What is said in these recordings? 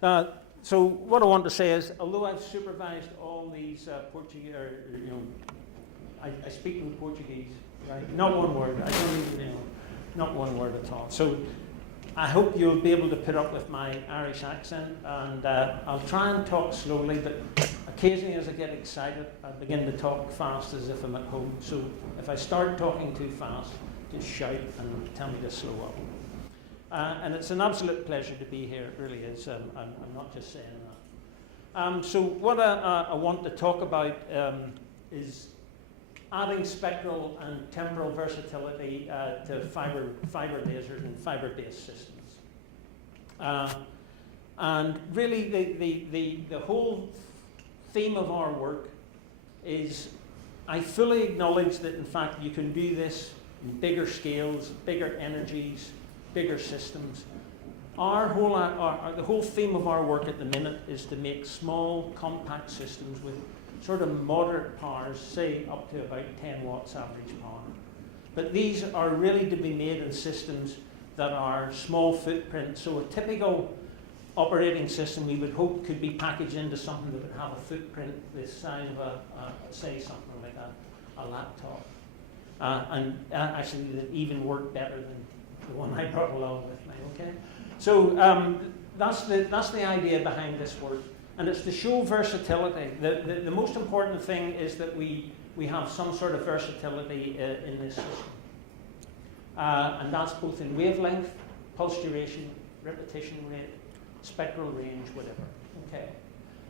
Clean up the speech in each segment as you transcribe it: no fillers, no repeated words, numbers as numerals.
So what I want to say is, although I've supervised all these Portuguese, I speak in Portuguese, right? Not one word. I don't even know, not one word at all. So I hope you'll be able to put up with my Irish accent, and I'll try and talk slowly, but occasionally as I get excited, I begin to talk fast as if I'm at home. So if I start talking too fast, just shout and tell me to slow up. And it's an absolute pleasure to be here, it really is. I'm not just saying that. So what I want to talk about is adding spectral and temporal versatility to fiber lasers and fiber-based systems. And really the whole theme of our work is, I fully acknowledge that in fact you can do this in bigger scales, bigger energies, bigger systems. The whole theme of our work at the minute is to make small, compact systems with sort of moderate powers, say up to about 10 watts average power. But these are really to be made in systems that are small footprint. So a typical operating system we would hope could be packaged into something that would have a footprint the size of say something like a laptop. And actually that even work better than the one I brought along with me, okay? So that's the idea behind this work. And it's to show versatility. The most important thing is that we have some sort of versatility in this system. And that's both in wavelength, pulse duration, repetition rate, spectral range, whatever. Okay.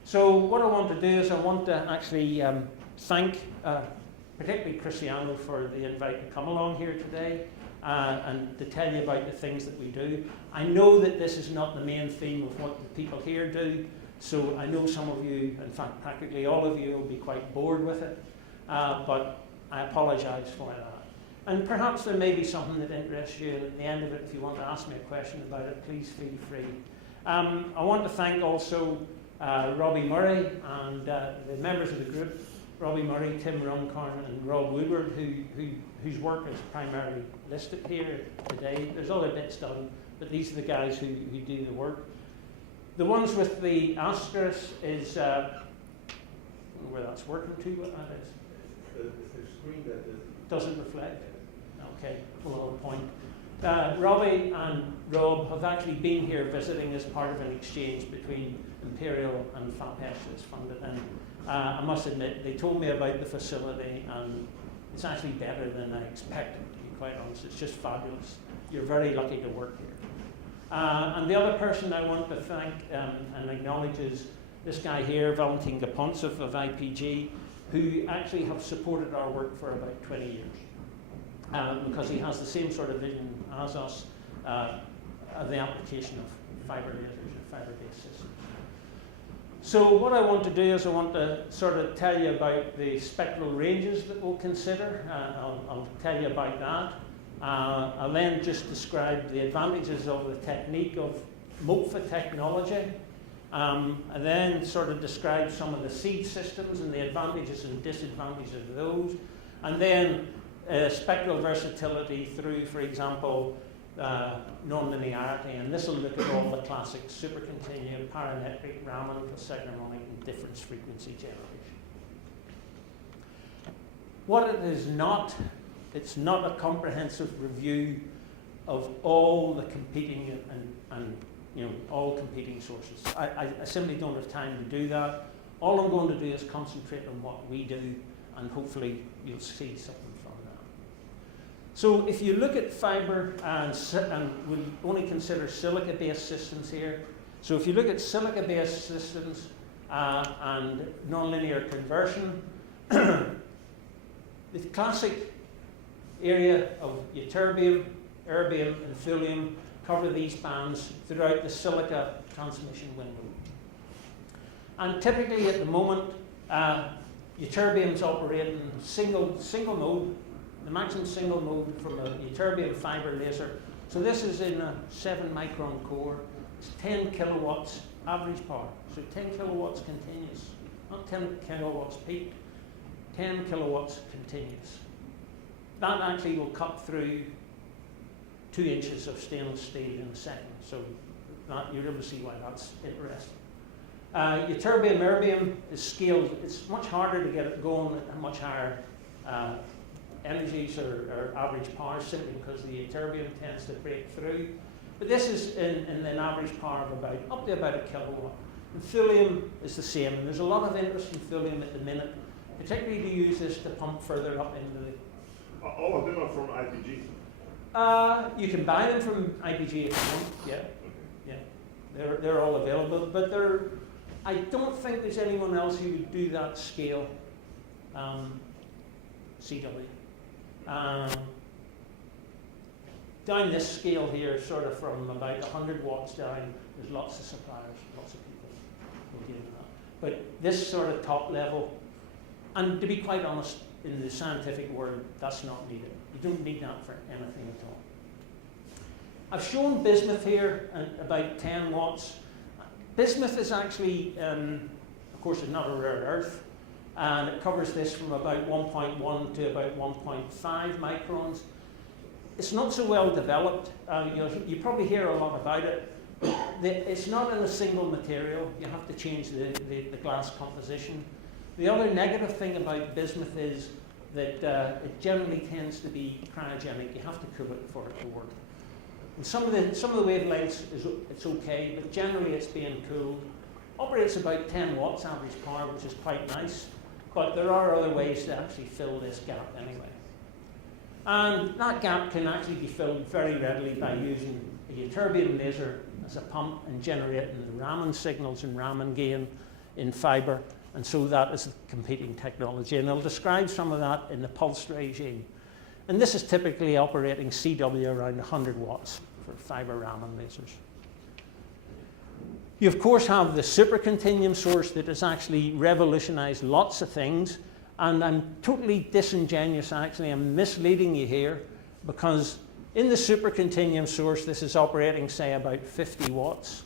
So what I want to do is I want to actually thank particularly Cristiano for the invite to come along here today. And to tell you about the things that we do. I know that this is not the main theme of what the people here do, so I know some of you, in fact practically all of you, will be quite bored with it, but I apologise for that. And perhaps there may be something that interests you, and at the end of it, if you want to ask me a question about it, please feel free. I want to thank also Robbie Murray and the members of the group, Robbie Murray, Tim Runcorn, and Rob Woodward, whose work is primarily listed here today. There's other bits done, but these are the guys who do the work. The ones with the asterisk is, I don't know where that's working to, what that is. The screen that doesn't reflect. Okay, well, the point. Robbie and Rob have actually been here visiting as part of an exchange between Imperial and FAPES that's funded. And I must admit, they told me about the facility, and it's actually better than I expected, to be quite honest. It's just fabulous. You're very lucky to work here. And the other person I want to thank and acknowledge is this guy here, Valentin Gapontsev of IPG, who actually have supported our work for about 20 years, because he has the same sort of vision as us of the application of fiber lasers and fiber-based systems. So what I want to do is I want to sort of tell you about the spectral ranges that we'll consider. I'll tell you about that. I'll then just describe the advantages of the technique of MOPFA technology, and then sort of describe some of the seed systems and the advantages and disadvantages of those, and then spectral versatility through, for example, nonlinearity, and this will look at all the classic supercontinuum, parametric, Raman, second harmonic, and difference frequency generation. What it is not, it's not a comprehensive review of all the competing and all competing sources. I simply don't have time to do that. All I'm going to do is concentrate on what we do, and hopefully you'll see something from that. So if you look at fiber, and we'll only consider silica-based systems here. So if you look at silica-based systems and nonlinear conversion, the classic area of ytterbium, erbium, and thulium cover these bands throughout the silica transmission window. And typically at the moment, ytterbium's operating single mode, the maximum single mode from a ytterbium fiber laser. So this is in a 7-micron core. It's 10 kilowatts average power. So 10 kilowatts continuous, not 10 kilowatts peak, 10 kilowatts continuous. That actually will cut through 2 inches of stainless steel in a second. So You're able to see why that's interesting. Ytterbium, erbium is scaled. It's much harder to get it going at much higher energies or average power, simply because the ytterbium tends to break through. But this is in an average power of up to about 1 kilowatt. And thulium is the same, and there's a lot of interest in thulium at the minute, particularly to use this to pump further up into the... All of them are from IPG? You can buy them from IPG if you want, yeah. Okay. Yeah. They're all available, but I don't think there's anyone else who would do that scale CW. Down this scale here, sort of from about 100 watts down, there's lots of suppliers, lots of people who do that. But this sort of top level, and to be quite honest, in the scientific world, that's not needed. You don't need that for anything at all. I've shown bismuth here at about 10 watts. Bismuth is actually, of course, it's not a rare earth, and it covers this from about 1.1 to about 1.5 microns. It's not so well developed. You probably hear a lot about it. It's not in a single material. You have to change the glass composition. The other negative thing about bismuth is that it generally tends to be cryogenic. You have to cool it for it to work. And some of the wavelengths, it's okay, but generally it's being cooled. Operates about 10 watts average power, which is quite nice. But there are other ways to actually fill this gap anyway. And that gap can actually be filled very readily by using a ytterbium laser as a pump and generating the Raman signals and Raman gain in fibre. And so that is a competing technology. And I'll describe some of that in the pulsed regime. And this is typically operating CW around 100 watts for fibre Raman lasers. You, of course, have the supercontinuum source that has actually revolutionized lots of things. And I'm totally disingenuous, actually. I'm misleading you here, because in the supercontinuum source, this is operating, say, about 50 watts.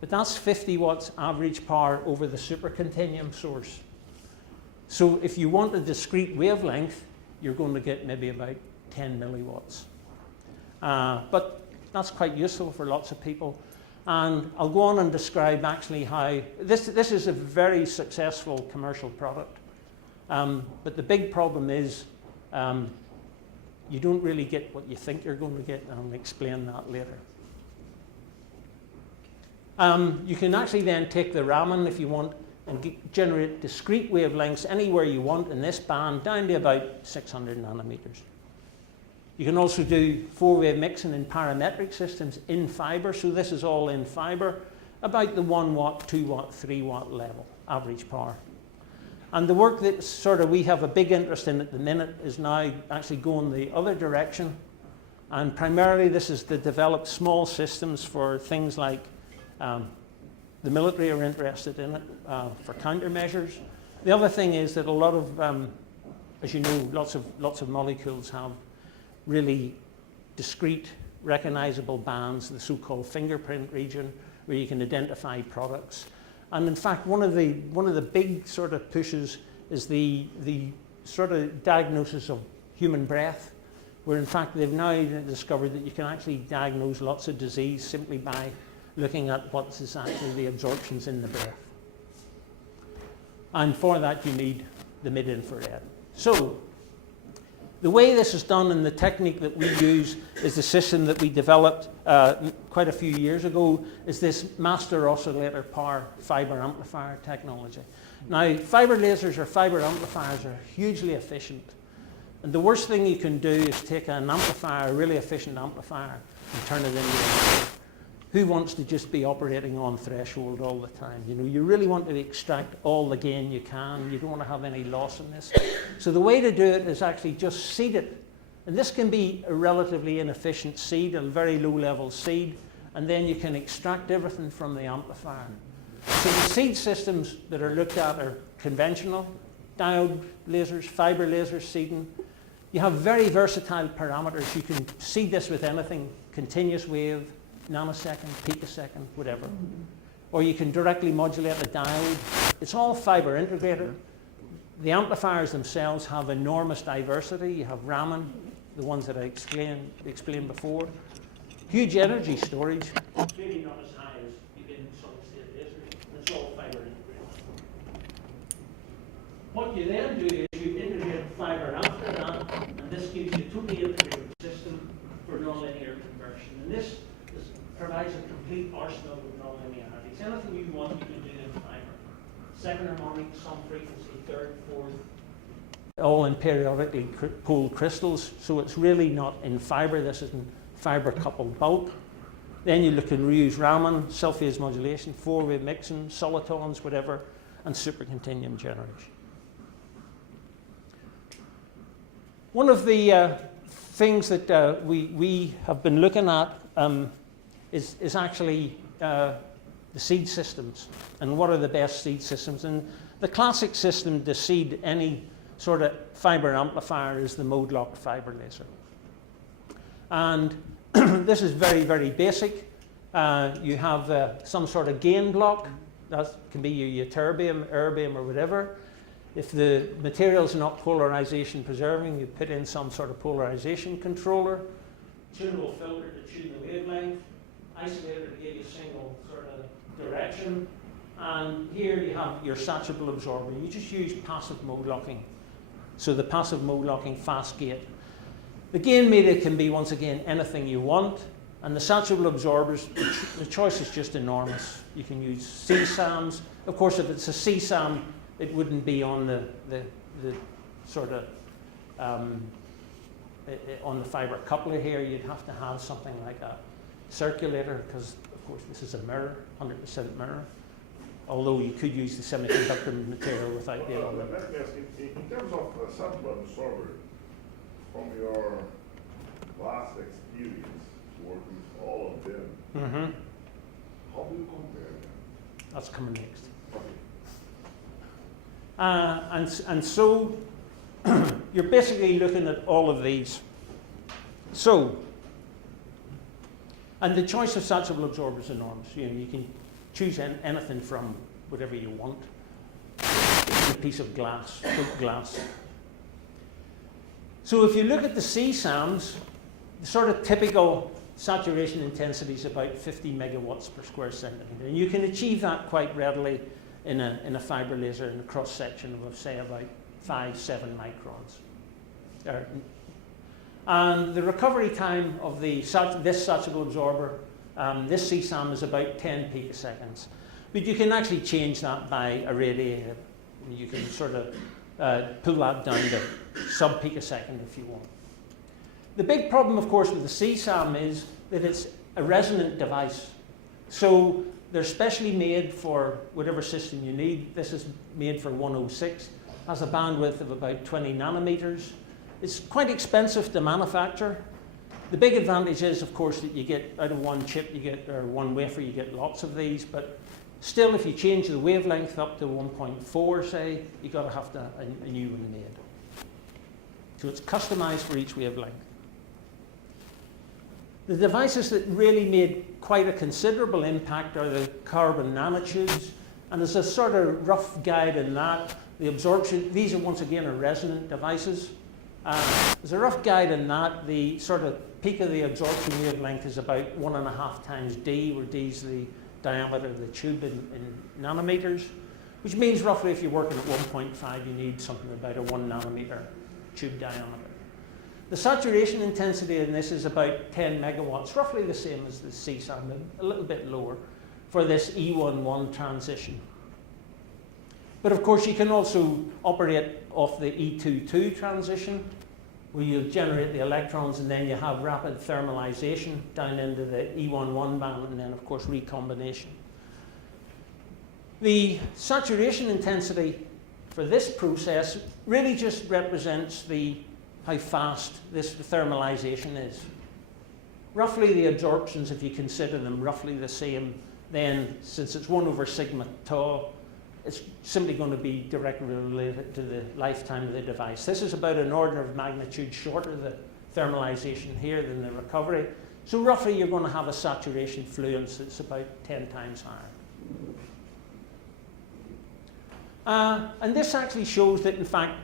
But that's 50 watts average power over the supercontinuum source. So if you want a discrete wavelength, you're going to get maybe about 10 milliwatts. But that's quite useful for lots of people. And I'll go on and describe actually how this is a very successful commercial product. But the big problem is you don't really get what you think you're going to get, and I'll explain that later. You can actually then take the Raman, if you want, and generate discrete wavelengths anywhere you want in this band, down to about 600 nanometers. You can also do four-wave mixing in parametric systems in fibre, so this is all in fibre, about the 1 watt, 2 watt, 3 watt level, average power. And the work that sort of we have a big interest in at the minute is now actually going the other direction. And primarily this is to develop small systems for things like the military are interested in it for countermeasures. The other thing is that a lot of, as you know, lots of molecules have really discrete, recognizable bands, the so-called fingerprint region, where you can identify products. And in fact, one of the big sort of pushes is the sort of diagnosis of human breath, where in fact they've now discovered that you can actually diagnose lots of disease simply by looking at what is actually the absorptions in the breath. And for that you need the mid-infrared. So the way this is done and the technique that we use is the system that we developed quite a few years ago, is this master oscillator power fiber amplifier technology. Now, fiber lasers or fiber amplifiers are hugely efficient. And the worst thing you can do is take an amplifier, a really efficient amplifier, and turn it into a who wants to just be operating on threshold all the time? You know, you really want to extract all the gain you can. You don't want to have any loss in this. So the way to do it is actually just seed it. And this can be a relatively inefficient seed, a very low level seed, and then you can extract everything from the amplifier. So the seed systems that are looked at are conventional, diode lasers, fiber laser seeding. You have very versatile parameters. You can seed this with anything, continuous wave, nanosecond, picosecond, whatever. Or you can directly modulate a diode. It's all fiber integrated. The amplifiers themselves have enormous diversity. You have Raman, the ones that I explained before. Huge energy storage. Maybe not as high What you then do is you integrate fiber after that, and this gives you a totally integrated system for nonlinear conversion. And this provides a complete arsenal of nonlinearities. Anything you want, you can do in fiber. Second harmonic, some frequency, third, fourth, all in periodically poled crystals. So it's really not in fiber. This is in fiber coupled bulk. Then you can reuse Raman, self-phase modulation, four-way mixing, solitons, whatever, and supercontinuum generation. One of the things that we have been looking at is actually the seed systems, and what are the best seed systems. And the classic system to seed any sort of fiber amplifier is the mode-locked fiber laser. And this is very, very basic. You have some sort of gain block. That can be your ytterbium, erbium, or whatever. If the material is not polarization preserving, you put in some sort of polarization controller. Tunable filter to tune the wavelength. Isolator to give you a single sort of direction. And here you have your saturable absorber. You just use passive mode locking. So the passive mode locking fast gate. The gain meter can be, once again, anything you want. And the saturable absorbers, the choice is just enormous. You can use CSAMs. Of course, if it's a CSAM, it wouldn't be on the sort of on the fiber coupler here. You'd have to have something like a circulator, because of course this is a mirror, 100% mirror. Although you could use the semiconductor material without the Well, element. let me ask, in terms of saturable absorber, from your vast experience working with all of them, Mm-hmm. how do you compare them? That's coming next. Okay. And so you're basically looking at all of these. So, and the choice of saturable absorbers is enormous. You can choose anything from whatever you want. A piece of glass, good glass. So if you look at the CSAMs, the sort of typical saturation intensity is about 50 megawatts per square centimeter. And you can achieve that quite readily in a fiber laser in a cross section of, say, about 5-7 microns. And the recovery time of this saturable absorber, this CSAM, is about 10 picoseconds. But you can actually change that by a radiator. You can sort of pull that down to sub-picosecond if you want. The big problem, of course, with the CSAM is that it's a resonant device. So they're specially made for whatever system you need. This is made for 106, has a bandwidth of about 20 nanometers. It's quite expensive to manufacture. The big advantage is, of course, that you get out of one chip, or one wafer, you get lots of these. But still, if you change the wavelength up to 1.4, say, you've got to have a new one made. So it's customized for each wavelength. The devices that really made quite a considerable impact are the carbon nanotubes. And there's a sort of rough guide in that. The absorption, these are once again are resonant devices. There's a rough guide in that. The sort of peak of the absorption wavelength is about 1.5 times D, where D is the diameter of the tube in nanometers, which means roughly if you're working at 1.5, you need something about a 1 nanometer tube diameter. The saturation intensity in this is about 10 megawatts, roughly the same as the CSAM, a little bit lower for this E11 transition. But of course, you can also operate off the E22 transition, where you'll generate the electrons and then you have rapid thermalization down into the E11 band, and then of course recombination. The saturation intensity for this process really just represents how fast this thermalization is. Roughly the absorptions, if you consider them roughly the same, then since it's 1 over sigma tau, it's simply going to be directly related to the lifetime of the device. This is about an order of magnitude shorter, the thermalization here, than the recovery. So roughly you're going to have a saturation fluence that's about 10 times higher. And this actually shows that, in fact,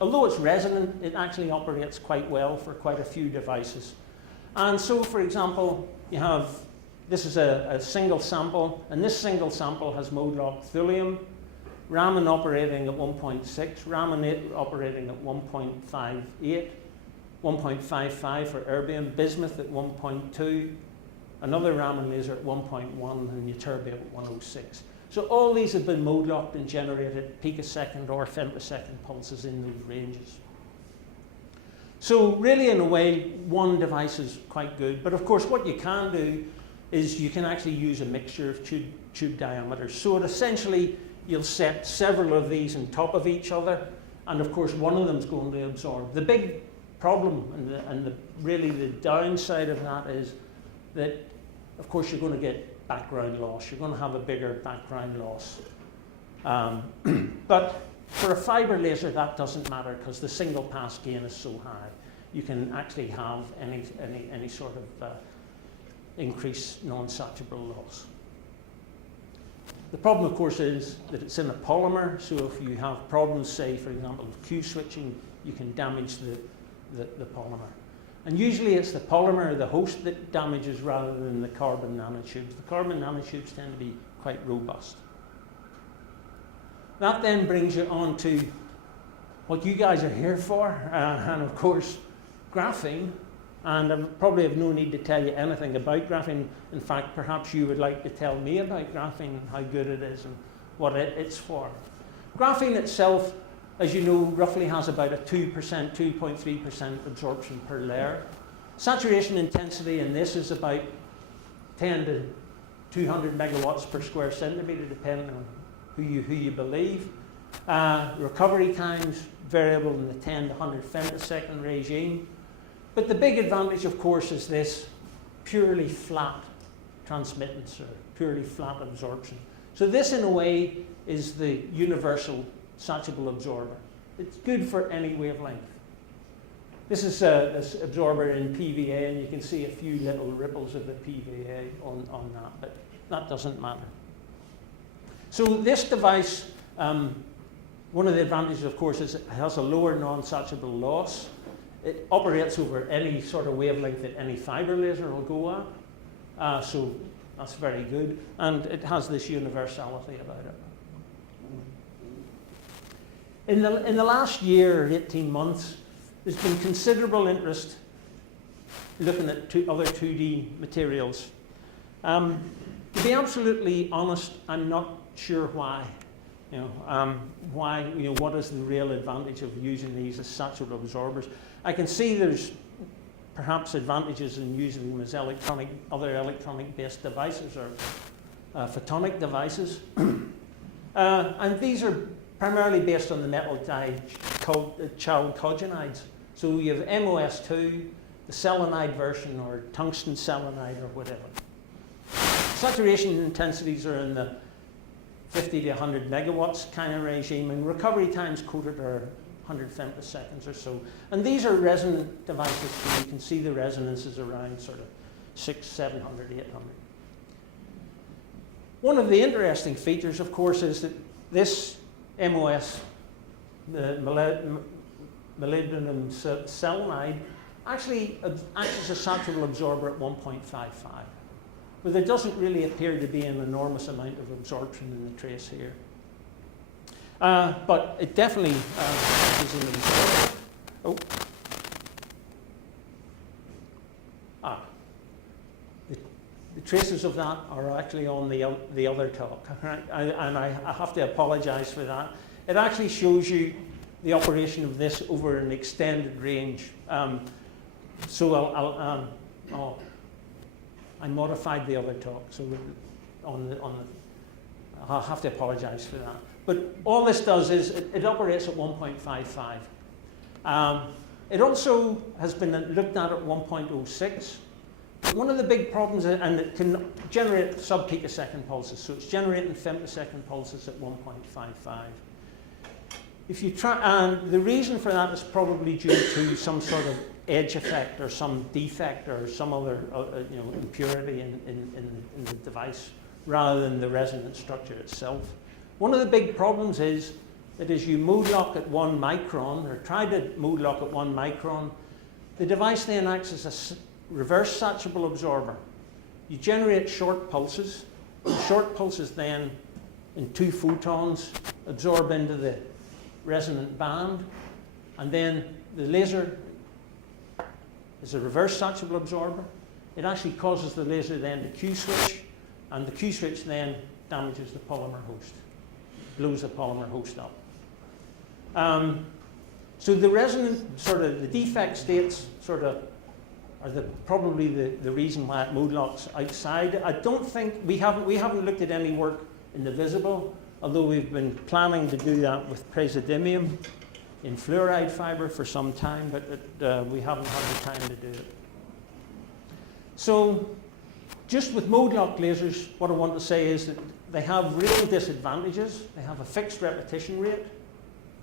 although it's resonant, it actually operates quite well for quite a few devices. And so, for example, this is a single sample, and this single sample has mode-locked thulium. Raman operating at 1.6, Raman operating at 1.58, 1.55 for erbium, bismuth at 1.2, another Raman laser at 1.1, and ytterbium at 106. So all these have been mode locked and generated picosecond or femtosecond pulses in those ranges. So really, in a way, one device is quite good. But of course, what you can do is you can actually use a mixture of tube diameters. So essentially, you'll set several of these on top of each other, and of course, one of them is going to absorb. The big problem and really the downside of that is that, of course, you're going to get background loss. You're going to have a bigger background loss. But for a fiber laser, that doesn't matter because the single pass gain is so high. You can actually have any sort of increased non-saturable loss. The problem, of course, is that it's in a polymer, so if you have problems, say, for example, with Q switching, you can damage the polymer. And usually it's the polymer, the host, that damages rather than the carbon nanotubes. The carbon nanotubes tend to be quite robust. That then brings you on to what you guys are here for, and of course, graphene. And I probably have no need to tell you anything about graphene. In fact, perhaps you would like to tell me about graphene, how good it is and what it's for. Graphene itself, as you know, roughly has about a 2%, 2.3% absorption per layer. Saturation intensity in this is about 10 to 200 megawatts per square centimeter, depending on who you believe. Recovery times variable in the 10 to 100 femtosecond regime. But the big advantage, of course, is this purely flat transmittance or purely flat absorption. So this, in a way, is the universal saturable absorber. It's good for any wavelength. This is this absorber in PVA, and you can see a few little ripples of the PVA on that, but that doesn't matter. So this device, one of the advantages, of course, is it has a lower non-saturable loss. It operates over any sort of wavelength that any fiber laser will go at, so that's very good, and it has this universality about it. In the last year or 18 months, there's been considerable interest looking at other 2D materials. To be absolutely honest, I'm not sure why. What is the real advantage of using these as saturable absorbers? I can see there's perhaps advantages in using them as other electronic-based devices or photonic devices. And these are primarily based on the metal chalcogenides. So you have MOS2, the selenide version, or tungsten selenide, or whatever. Saturation intensities are in the 50 to 100 megawatts kind of regime, and recovery times quoted are 100 femtoseconds or so. And these are resonant devices, so you can see the resonance is around sort of 600, 700, 800. One of the interesting features, of course, is that this MOS, the molybdenum selenide, actually acts as a saturable absorber at 1.55. But there doesn't really appear to be an enormous amount of absorption in the trace here. But it definitely is an absorber. Oh. The traces of that are actually on the other talk, right? And I have to apologize for that. It actually shows you the operation of this over an extended range. So I modified the other talk, so I'll have to apologize for that. But all this does is it operates at 1.55. It also has been looked at 1.06. One of the big problems, and it can generate sub-picosecond pulses, so it's generating femtosecond pulses at 1.55. If you try, and the reason for that is probably due to some sort of edge effect or some defect or some other impurity in the device rather than the resonance structure itself. One of the big problems is that as you mode lock at 1 micron, or try to mode lock at 1 micron, the device then acts as a reverse saturable absorber. You generate short pulses. The short pulses then, in 2 photons, absorb into the resonant band, and then the laser is a reverse satchable absorber. It actually causes the laser then to Q-switch, and the Q-switch then damages the polymer host, blows the polymer host up. So the resonant, sort of the defect states sort of are probably the reason why it mode locks outside. I don't think, we haven't looked at any work in the visible, although we've been planning to do that with praseodymium in fluoride fiber for some time, but we haven't had the time to do it. So just with mode lock lasers, what I want to say is that they have real disadvantages. They have a fixed repetition rate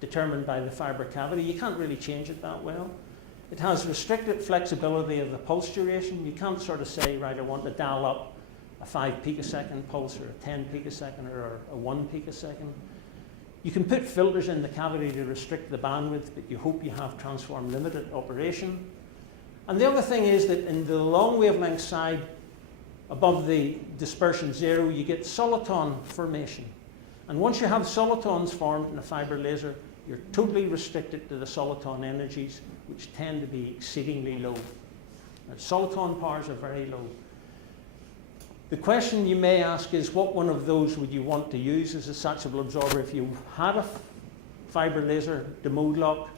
determined by the fiber cavity. You can't really change it that well. It has restricted flexibility of the pulse duration. You can't sort of say, right, I want to dial up a 5 picosecond pulse or a 10 picosecond or a 1 picosecond. You can put filters in the cavity to restrict the bandwidth, but you hope you have transform limited operation. And the other thing is that in the long wavelength side, above the dispersion 0, you get soliton formation. And once you have solitons formed in a fiber laser, you're totally restricted to the soliton energies, which tend to be exceedingly low. Now, soliton powers are very low. The question you may ask is, what one of those would you want to use as a satchable absorber if you had a fiber laser to mode lock?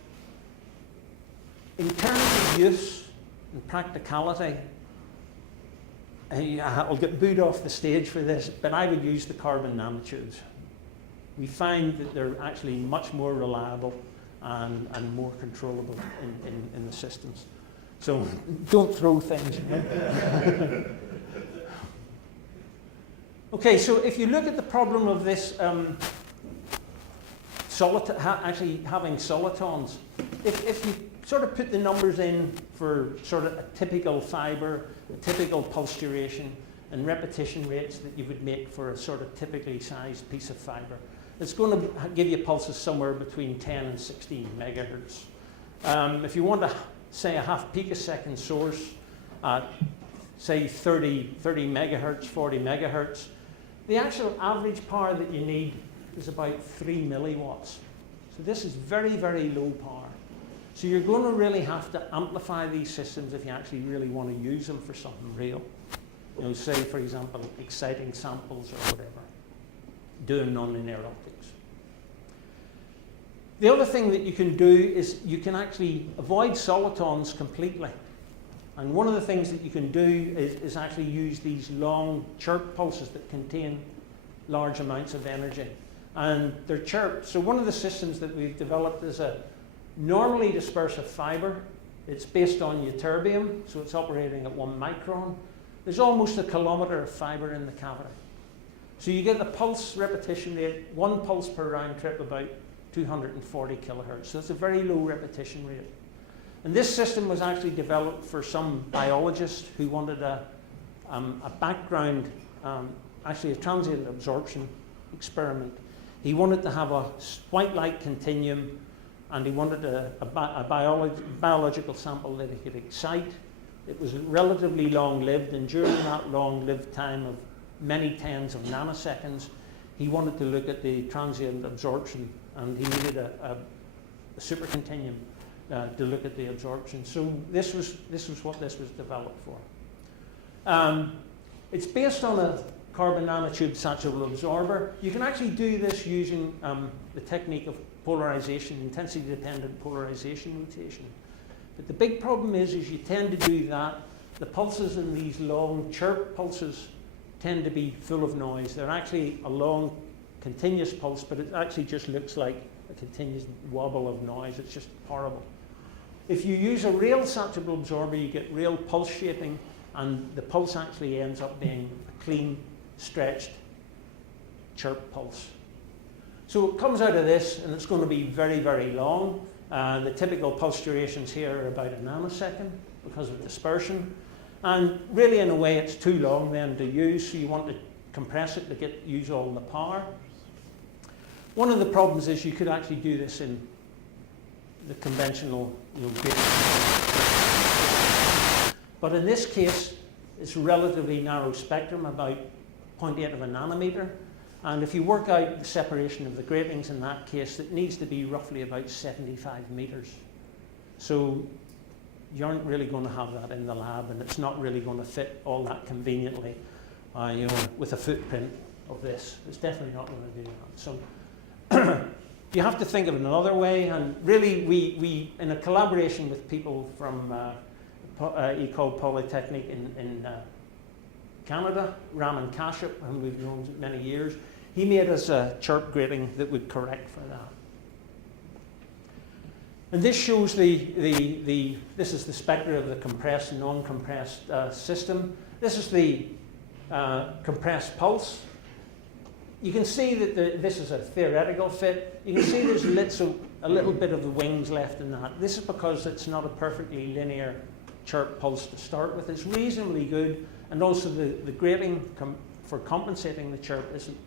In terms of use and practicality, I'll get booed off the stage for this, but I would use the carbon nanotubes. We find that they're actually much more reliable and more controllable in the systems. So don't throw things. Okay, so if you look at the problem of this actually having solitons, if you sort of put the numbers in for sort of a typical fiber, a typical pulse duration, and repetition rates that you would make for a sort of typically sized piece of fiber, it's going to give you pulses somewhere between 10 and 16 megahertz. If you want to say a half picosecond source at say 30 megahertz, 40 megahertz, the actual average power that you need is about 3 milliwatts. So this is very, very low power. So you're going to really have to amplify these systems if you actually really want to use them for something real. You know, say, for example, exciting samples or whatever, doing nonlinear optics. The other thing that you can do is you can actually avoid solitons completely. And one of the things that you can do is actually use these long chirp pulses that contain large amounts of energy. And they're chirped. So one of the systems that we've developed is a normally dispersive fiber. It's based on ytterbium, so it's operating at 1 micron. There's almost a kilometer of fiber in the cavity. So you get the pulse repetition rate, 1 pulse per round trip, about 240 kilohertz. So it's a very low repetition rate. And this system was actually developed for some biologist who wanted a background, actually a transient absorption experiment. He wanted to have a white light continuum, and he wanted a biological sample that he could excite. It was relatively long-lived, and during that long-lived time of many tens of nanoseconds, he wanted to look at the transient absorption, and he needed a supercontinuum to look at the absorption. So this was what this was developed for. It's based on a carbon nanotube satchable absorber. You can actually do this using the technique of polarization, intensity-dependent polarization rotation. But the big problem is you tend to do that. The pulses in these long chirp pulses tend to be full of noise. They're actually a long continuous pulse, but it actually just looks like a continuous wobble of noise. It's just horrible. If you use a real satchable absorber, you get real pulse shaping, and the pulse actually ends up being a clean, stretched chirp pulse. So it comes out of this, and it's going to be very, very long. The typical pulse durations here are about a nanosecond because of dispersion. And really, in a way, it's too long then to use, so you want to compress it to use all the power. One of the problems is you could actually do this in the conventional gate. But in this case, it's relatively narrow spectrum, about 0.8 of a nanometer. And if you work out the separation of the gratings in that case, it needs to be roughly about 75 meters. So you aren't really going to have that in the lab, and it's not really going to fit all that conveniently, with a footprint of this. It's definitely not going to do that. So you have to think of it another way, and really we in a collaboration with people from Ecole Polytechnique in Canada, Raman Kashyap, whom we've known many years, he made us a chirp grating that would correct for that. And this shows this is the spectra of the compressed and non-compressed system. This is the compressed pulse. You can see that this is a theoretical fit. You can see there's a little bit of the wings left in that. This is because it's not a perfectly linear chirp pulse to start with. It's reasonably good, and also the grating for compensating the chirp isn't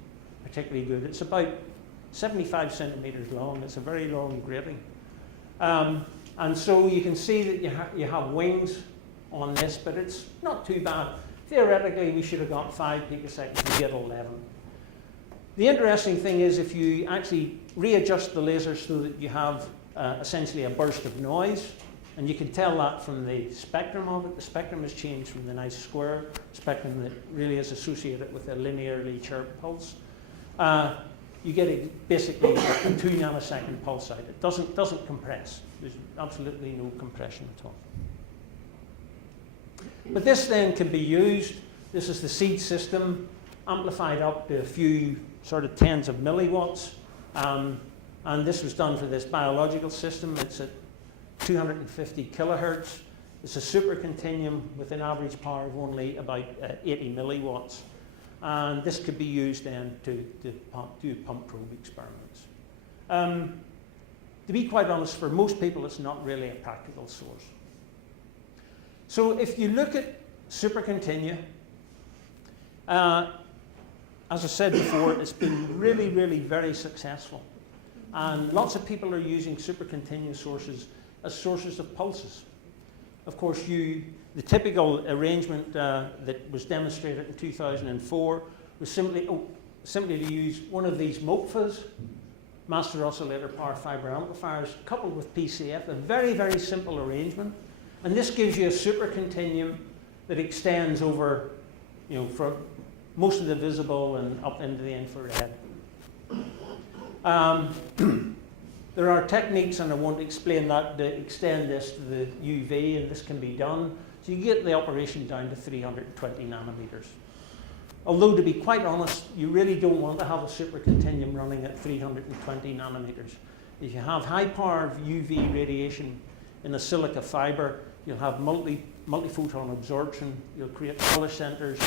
particularly good. It's about 75 centimeters long. It's a very long grating. And so you can see that you have wings on this, but it's not too bad. Theoretically, we should have got 5 picoseconds, we get 11. The interesting thing is if you actually readjust the laser so that you have essentially a burst of noise, and you can tell that from the spectrum of it. The spectrum has changed from the nice square spectrum that really is associated with a linearly chirp pulse. You get basically a 2 nanosecond pulse out. It doesn't compress. There's absolutely no compression at all. But this then can be used. This is the seed system, amplified up to a few sort of tens of milliwatts. And this was done for this biological system. It's at 250 kilohertz. It's a supercontinuum with an average power of only about 80 milliwatts. And this could be used then to do pump probe experiments. To be quite honest, for most people, it's not really a practical source. So if you look at supercontinua, as I said before, it's been really, really very successful. And lots of people are using supercontinua sources as sources of pulses. Of course, the typical arrangement that was demonstrated in 2004 was simply to use one of these MOPFAs, master oscillator power fiber amplifiers, coupled with PCF, a very, very simple arrangement. And this gives you a supercontinuum that extends over, from most of the visible and up into the infrared. There are techniques, and I won't explain that, to extend this to the UV, and this can be done. So you get the operation down to 320 nanometers. Although, to be quite honest, you really don't want to have a supercontinuum running at 320 nanometers. If you have high power UV radiation in a silica fiber, you'll have multi-photon absorption, you'll create color centers,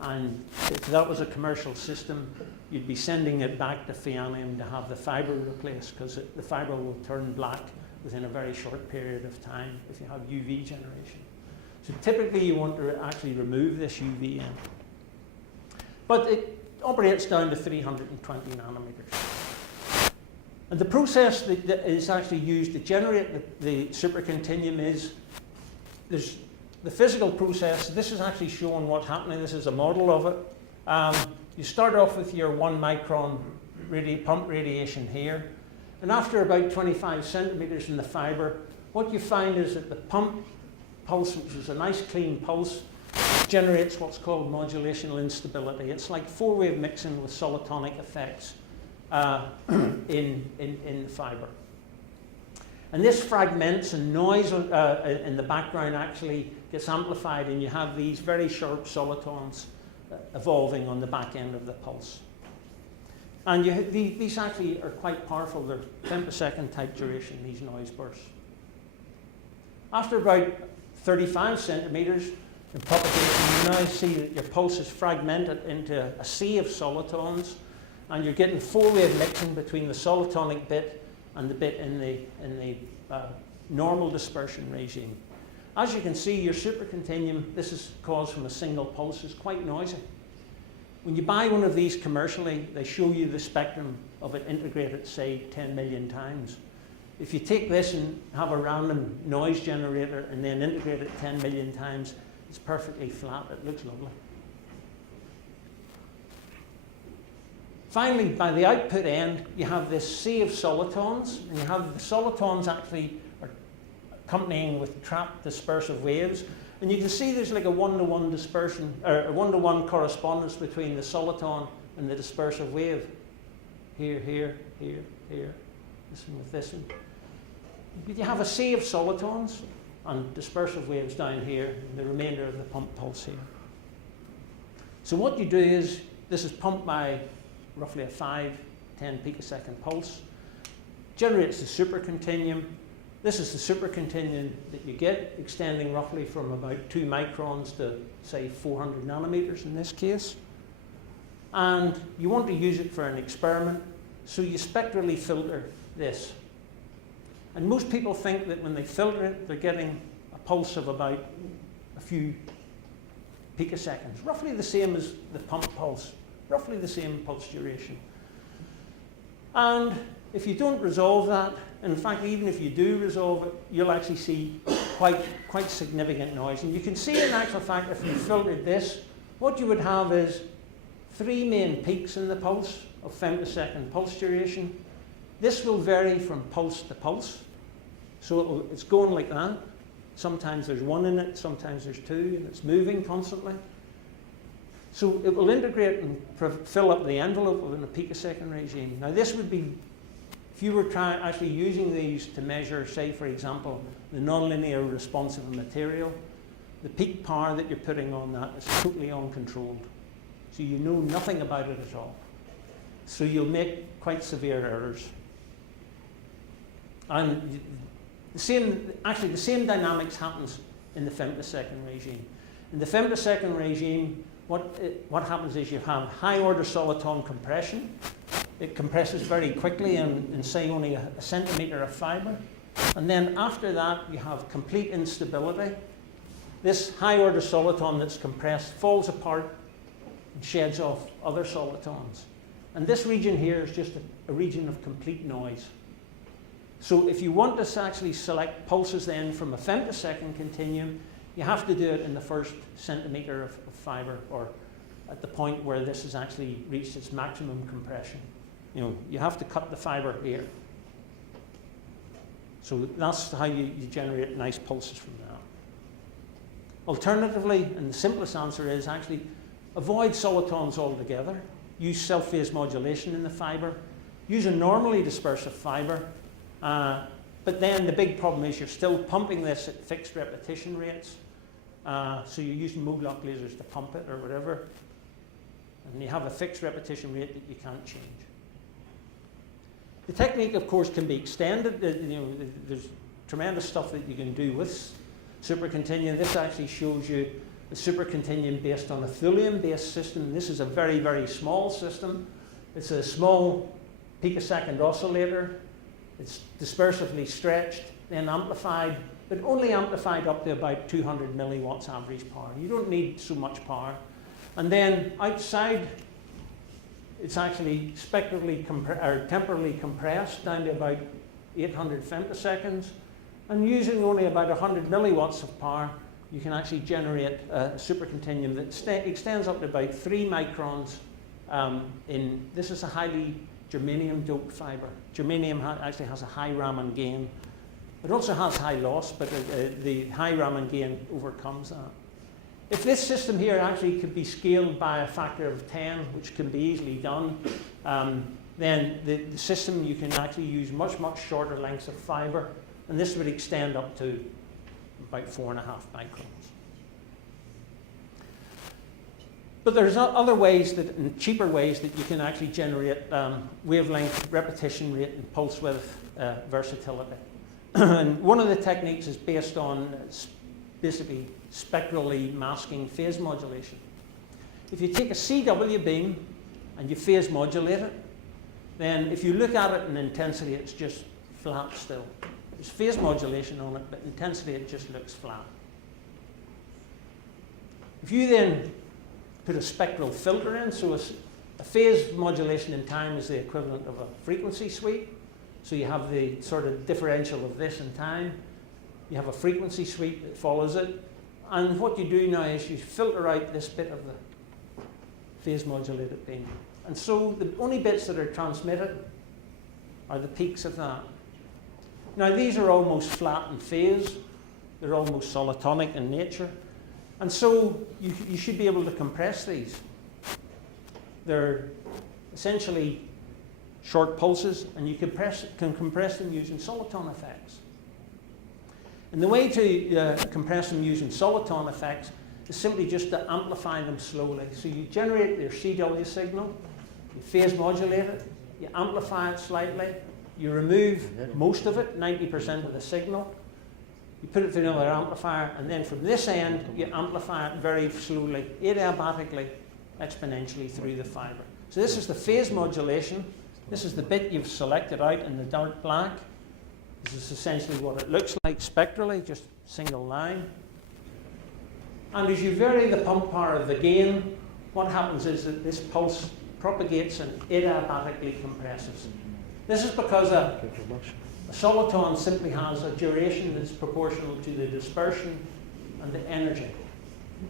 and if that was a commercial system, you'd be sending it back to Fianium to have the fiber replaced, because the fiber will turn black within a very short period of time if you have UV generation. So typically you want to actually remove this UV in. But it operates down to 320 nanometers. And the process that is actually used to generate the supercontinuum is, there's the physical process. This is actually showing what's happening. This is a model of it. You start off with your 1 micron pump radiation here. And after about 25 centimeters in the fiber, what you find is that the pump pulse, which is a nice clean pulse, generates what's called modulational instability. It's like 4-wave mixing with solitonic effects in the fiber. And this fragments, and noise in the background actually gets amplified, and you have these very sharp solitons evolving on the back end of the pulse. And these actually are quite powerful. They're femtosecond type duration, these noise bursts. After about 35 centimeters in propagation, you now see that your pulse is fragmented into a sea of solitons, and you're getting 4-wave mixing between the solitonic bit and the bit in the normal dispersion regime. As you can see, your supercontinuum, this is caused from a single pulse, is quite noisy. When you buy one of these commercially, they show you the spectrum of it integrated, say, 10 million times. If you take this and have a random noise generator and then integrate it 10 million times, it's perfectly flat. It looks lovely. Finally, by the output end, you have this sea of solitons, and you have the solitons actually are accompanying with trapped dispersive waves. And you can see there's like a one-to-one dispersion, or a one-to-one correspondence between the soliton and the dispersive wave. Here, here, here, here, this one with this one. But you have a sea of solitons and dispersive waves down here, and the remainder of the pump pulse here. So what you do is, this is pumped by roughly a 5-10 picosecond pulse, generates the supercontinuum. This is the supercontinuum that you get, extending roughly from about 2 microns to, say, 400 nanometers in this case. And you want to use it for an experiment, so you spectrally filter this. And most people think that when they filter it, they're getting a pulse of about a few picoseconds, roughly the same as the pump pulse, roughly the same pulse duration. And if you don't resolve that, in fact, even if you do resolve it, you'll actually see quite significant noise. And you can see, in actual fact, if you filtered this, what you would have is 3 main peaks in the pulse of femtosecond pulse duration. This will vary from pulse to pulse. So it's going like that. Sometimes there's 1 in it, sometimes there's 2, and it's moving constantly. So it will integrate and fill up the envelope within a picosecond regime. Now this would be, if you were actually using these to measure, say for example, the nonlinear response of a material, the peak power that you're putting on that is totally uncontrolled. So you know nothing about it at all. So you'll make quite severe errors. And the same dynamics happens in the femtosecond regime. In the femtosecond regime, what happens is you have high order soliton compression. It compresses very quickly in say only a centimeter of fiber. And then after that, you have complete instability. This high order soliton that's compressed falls apart and sheds off other solitons. And this region here is just a region of complete noise. So if you want to actually select pulses then from a femtosecond continuum, you have to do it in the first centimeter of fiber, or at the point where this has actually reached its maximum compression. You have to cut the fiber here. So that's how you generate nice pulses from that. Alternatively, and the simplest answer is actually avoid solitons altogether. Use self-phase modulation in the fiber. Use a normally dispersive fiber. But then the big problem is you're still pumping this at fixed repetition rates. So you're using Moglock lasers to pump it or whatever. And you have a fixed repetition rate that you can't change. The technique, of course, can be extended. There's tremendous stuff that you can do with supercontinuum. This actually shows you the supercontinuum based on a thulium-based system. This is a very, very small system. It's a small picosecond oscillator. It's dispersively stretched, then amplified, but only amplified up to about 200 milliwatts average power. You don't need so much power. And then outside, it's actually spectrally temporally compressed down to about 800 femtoseconds. And using only about 100 milliwatts of power, you can actually generate a supercontinuum that extends up to about 3 microns. This is a highly germanium doped fiber. Germanium actually has a high Raman gain. It also has high loss, but the high Raman gain overcomes that. If this system here actually could be scaled by a factor of 10, which can be easily done, then the system, you can actually use much, much shorter lengths of fiber, and this would extend up to about 4.5 microns. But there's other ways, and cheaper ways, that you can actually generate wavelength, repetition rate, and pulse width versatility. And one of the techniques is based on basically spectrally masking phase modulation. If you take a CW beam and you phase modulate it, then if you look at it in intensity, it's just flat still. There's phase modulation on it, but intensity, it just looks flat. If you then put a spectral filter in, so a phase modulation in time is the equivalent of a frequency sweep. So you have the sort of differential of this in time. You have a frequency sweep that follows it. And what you do now is you filter out this bit of the phase modulated beam. And so the only bits that are transmitted are the peaks of that. Now these are almost flat in phase. They're almost solitonic in nature. And so you should be able to compress these. They're essentially short pulses, and you can compress them using soliton effects. And the way to compress them using soliton effects is simply just to amplify them slowly. So you generate your CW signal, you phase modulate it, you amplify it slightly, you remove most of it, 90% of the signal, you put it through another amplifier, and then from this end, you amplify it very slowly, adiabatically, exponentially through the fiber. So this is the phase modulation. This is the bit you've selected out in the dark black. This is essentially what it looks like spectrally, just single line. And as you vary the pump power of the gain, what happens is that this pulse propagates and adiabatically compresses. This is because a soliton simply has a duration that's proportional to the dispersion and the energy.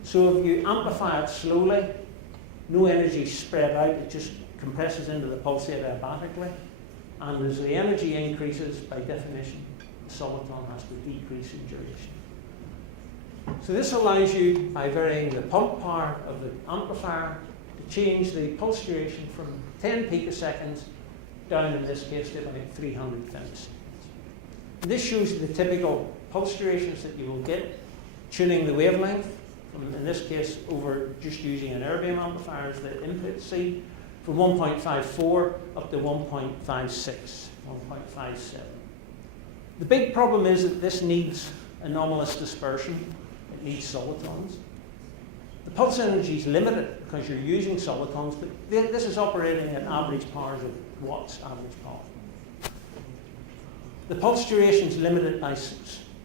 So if you amplify it slowly, no energy is spread out, it just compresses into the pulse adiabatically. And as the energy increases, by definition, the soliton has to decrease in duration. So this allows you, by varying the pump power of the amplifier, to change the pulse duration from 10 picoseconds down, in this case, to about 300 femtoseconds. This shows you the typical pulse durations that you will get, tuning the wavelength, from, in this case, over just using an erbium amplifier as the input C, from 1.54 up to 1.56, 1.57. The big problem is that this needs anomalous dispersion. It needs solitons. The pulse energy is limited because you're using solitons, but this is operating at average powers of watts, average power. The pulse duration is limited by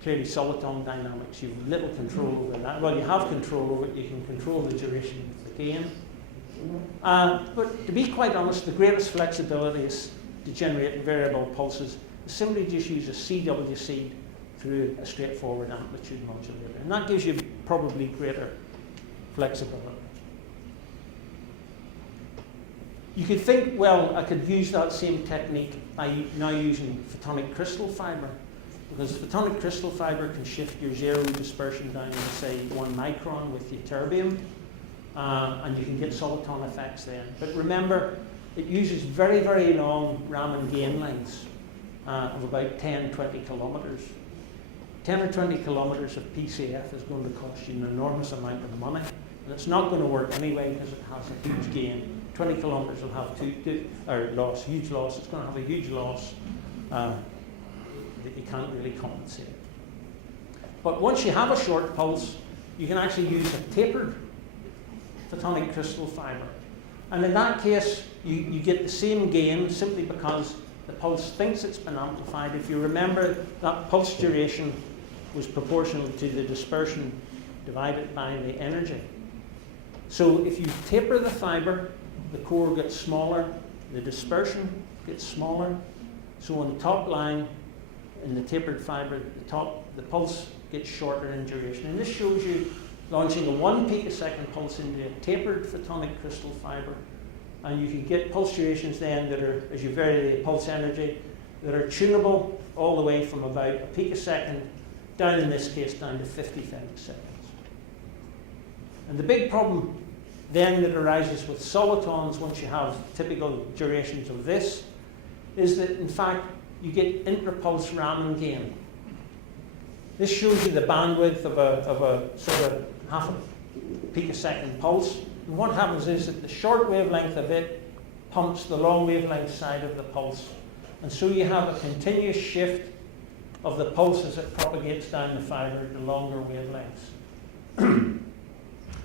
clearly soliton dynamics. You have little control over that. Well, you have control over it. You can control the duration of the gain. But to be quite honest, the greatest flexibility is to generate variable pulses. Simply just use a CW seed through a straightforward amplitude modulator. And that gives you probably greater flexibility. You could think, well, I could use that same technique by now using photonic crystal fiber, because photonic crystal fiber can shift your zero dispersion down to, say, 1 micron with ytterbium, and you can get soliton effects then. But remember, it uses very, very long Raman gain lengths of about 10, 20 kilometers. 10 or 20 kilometers of PCF is going to cost you an enormous amount of money, and it's not going to work anyway because it has a huge gain. 20 kilometers will have huge loss. It's going to have a huge loss that you can't really compensate. But once you have a short pulse, you can actually use a tapered photonic crystal fiber. And in that case, you get the same gain simply because the pulse thinks it's been amplified. If you remember, that pulse duration was proportional to the dispersion divided by the energy. So if you taper the fiber, the core gets smaller, the dispersion gets smaller. So on the top line, in the tapered fiber, the pulse gets shorter in duration. And this shows you launching a 1 picosecond pulse into a tapered photonic crystal fiber. And you can get pulse durations then that are, as you vary the pulse energy, that are tunable all the way from about a picosecond down, in this case, down to 50 femtoseconds. And the big problem then that arises with solitons once you have typical durations of this is that, in fact, you get intrapulse Raman gain. This shows you the bandwidth of a sort of half a picosecond pulse. And what happens is that the short wavelength of it pumps the long wavelength side of the pulse. And so you have a continuous shift of the pulse as it propagates down the fiber to longer wavelengths.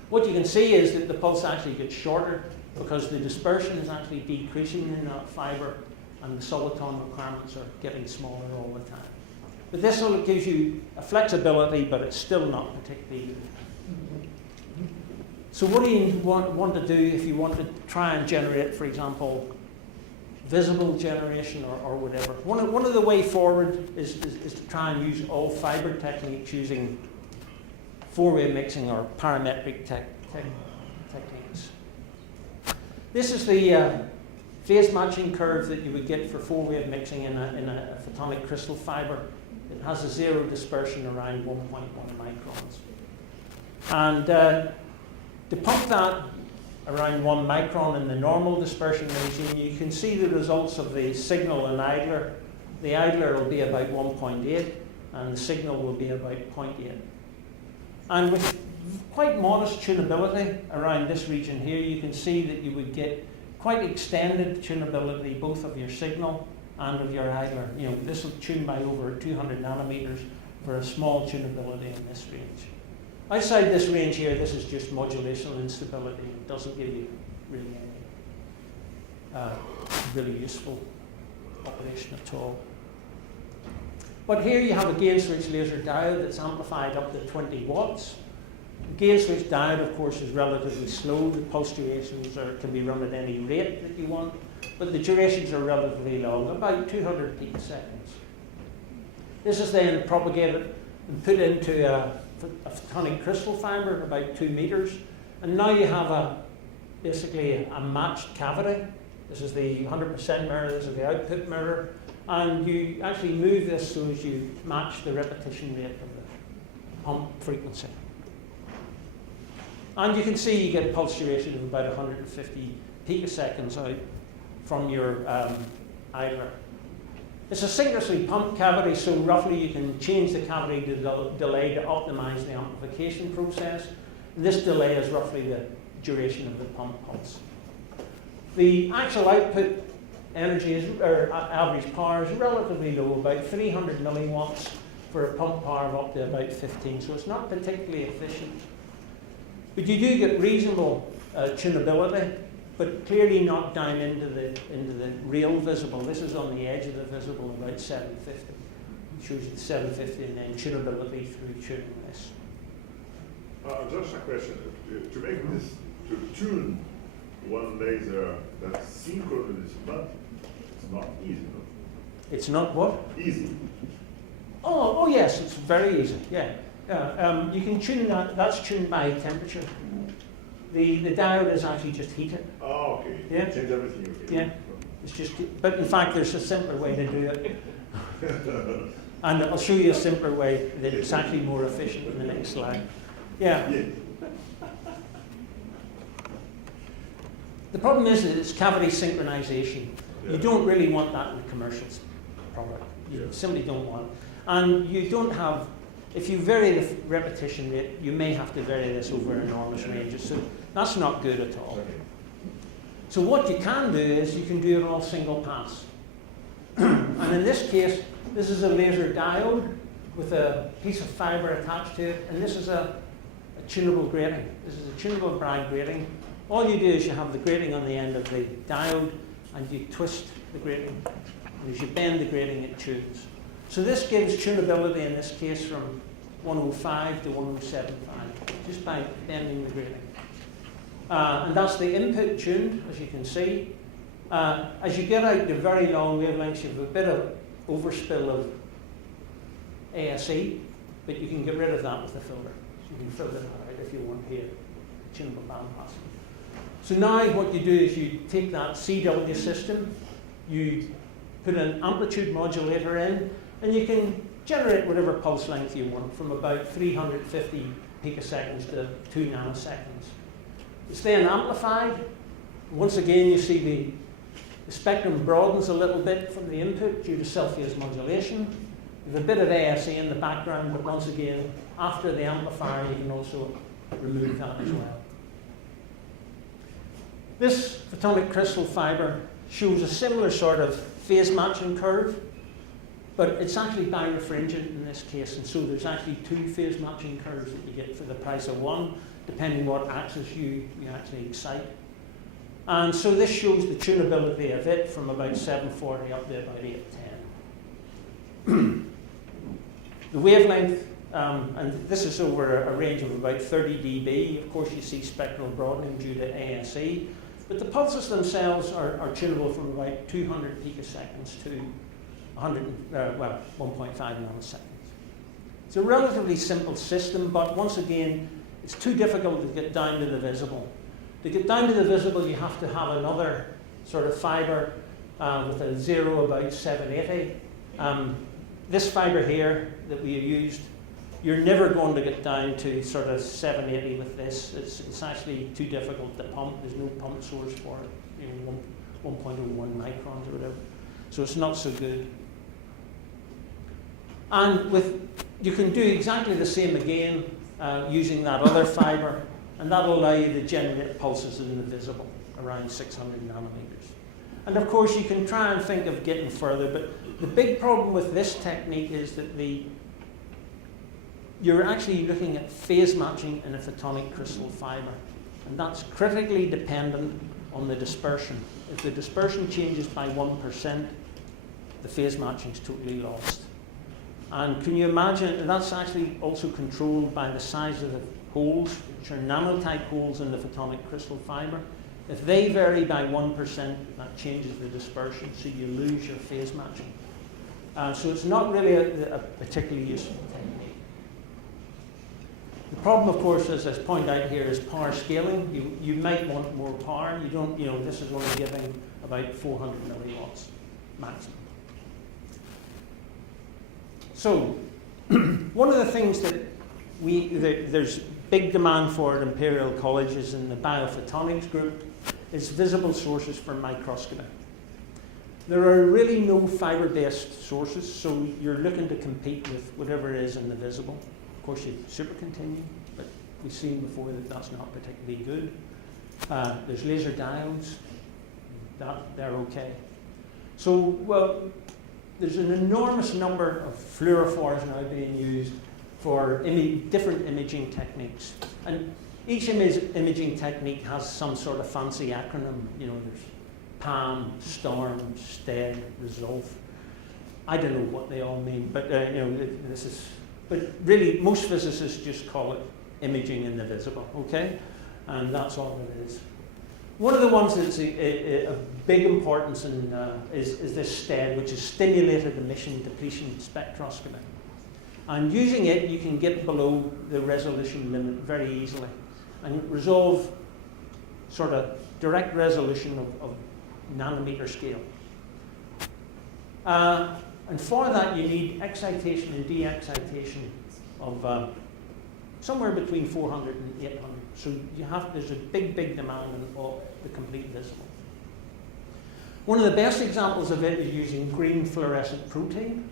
What you can see is that the pulse actually gets shorter because the dispersion is actually decreasing in that fiber and the soliton requirements are getting smaller all the time. But this gives you a flexibility, but it's still not particularly good. So what do you want to do if you want to try and generate, for example, visible generation or whatever? One of the way forward is to try and use all fiber techniques using four-way mixing or parametric techniques. This is the phase matching curve that you would get for four-wave mixing in a photonic crystal fiber. It has a zero dispersion around 1.1 microns. And to pump that around 1 micron in the normal dispersion regime, you can see the results of the signal and idler. The idler will be about 1.8, and the signal will be about 0.8. And with quite modest tunability around this region here, you can see that you would get quite extended tunability both of your signal and of your idler. You know, this will tune by over 200 nanometers for a small tunability in this range. Outside this range here, this is just modulational instability. It doesn't give you really any really useful operation at all. But here you have a gain switch laser diode that's amplified up to 20 watts. The gain switch diode, of course, is relatively slow. The pulse durations can be run at any rate that you want, but the durations are relatively long, about 200 picoseconds. This is then propagated and put into a photonic crystal fiber about 2 meters, and now you have basically a matched cavity. This is the 100% mirror, this is the output mirror, and you actually move this so as you match the repetition rate of the pump frequency. And you can see you get a pulse duration of about 150 picoseconds out from your idler. It's a synchronously pumped cavity, so roughly you can change the cavity delay to optimize the amplification process. And this delay is roughly the duration of the pump pulse. The actual output energy or average power is relatively low, about 300 milliwatts for a pump power of up to about 15, so it's not particularly efficient. But you do get reasonable tunability, but clearly not down into the real visible. This is on the edge of the visible, about 750. It shows you the 750 and then tunability through tuning this. Just a question. To make this, to tune one laser that's synchronous, but it's not easy, no? It's not what? Easy. Oh yes, it's very easy, yeah. You can tune that, that's tuned by temperature. The diode is actually just heated. Oh, okay. Yeah. Change everything, okay. Yeah. It's just, but in fact, there's a simpler way to do it. And I'll show you a simpler way that it's actually more efficient in the next slide. Yeah. The problem is that it's cavity synchronization. You don't really want that in a commercial product. You simply don't want it. And you don't have, if you vary the repetition rate, you may have to vary this over enormous ranges. So that's not good at all. So what you can do is you can do it all single pass. And in this case, this is a laser diode with a piece of fiber attached to it, and this is a tunable grating. This is a tunable Bragg grating. All you do is you have the grating on the end of the diode, and you twist the grating. And as you bend the grating, it tunes. So this gives tunability in this case from 105 to 107.5, just by bending the grating. And that's the input tuned, as you can see. As you get out to very long wavelengths, you have a bit of overspill of ASE, but you can get rid of that with the filter. So you can filter that out if you want here, tunable bandpass. So now what you do is you take that CW system, you put an amplitude modulator in, and you can generate whatever pulse length you want from about 350 picoseconds to 2 nanoseconds. It's then amplified. Once again, you see the spectrum broadens a little bit from the input due to self-phase modulation. There's a bit of ASE in the background, but once again, after the amplifier, you can also remove that as well. This photonic crystal fiber shows a similar sort of phase matching curve, but it's actually birefringent in this case, and so there's actually 2 phase matching curves that you get for the price of 1, depending what axis you actually excite. And so this shows the tunability of it from about 740 up to about 810. The wavelength, and this is over a range of about 30 dB. Of course, you see spectral broadening due to ASE, but the pulses themselves are tunable from about 200 picoseconds to 1.5 nanoseconds. It's a relatively simple system, but once again, it's too difficult to get down to the visible. To get down to the visible, you have to have another sort of fibre with a 0 about 780. This fibre here that we used, you're never going to get down to sort of 780 with this. It's actually too difficult to pump. There's no pump source for it, 1.01 microns or whatever. So it's not so good. And you can do exactly the same again using that other fibre, and that'll allow you to generate pulses in the visible around 600 nanometers. And of course, you can try and think of getting further, but the big problem with this technique is that you're actually looking at phase matching in a photonic crystal fibre, and that's critically dependent on the dispersion. If the dispersion changes by 1%, the phase matching is totally lost. And can you imagine, and that's actually also controlled by the size of the holes, which are nanotype holes in the photonic crystal fibre. If they vary by 1%, that changes the dispersion, so you lose your phase matching. So it's not really a particularly useful technique. The problem, of course, as I point out here, is power scaling. You might want more power. You don't, this is only giving about 400 milliwatts maximum. So, one of the things that there's big demand for at Imperial Colleges in the biophotonics group is visible sources for microscopy. There are really no fibre-based sources, so you're looking to compete with whatever is in the visible. Of course, you supercontinue, but we've seen before that that's not particularly good. There's laser diodes, they're okay. So, well, there's an enormous number of fluorophores now being used for different imaging techniques. And each imaging technique has some sort of fancy acronym. There's PAM, STORM, STED, RESOLVE. I don't know what they all mean, but but really most physicists just call it imaging in the visible, okay? And that's all it is. One of the ones that's a big importance in, is this STED, which is stimulated emission depletion spectroscopy. And using it, you can get below the resolution limit very easily and resolve sort of direct resolution of nanometer scale. And for that, you need excitation and de-excitation of somewhere between 400 and 800. So there's a big demand on the complete visible. One of the best examples of it is using green fluorescent protein.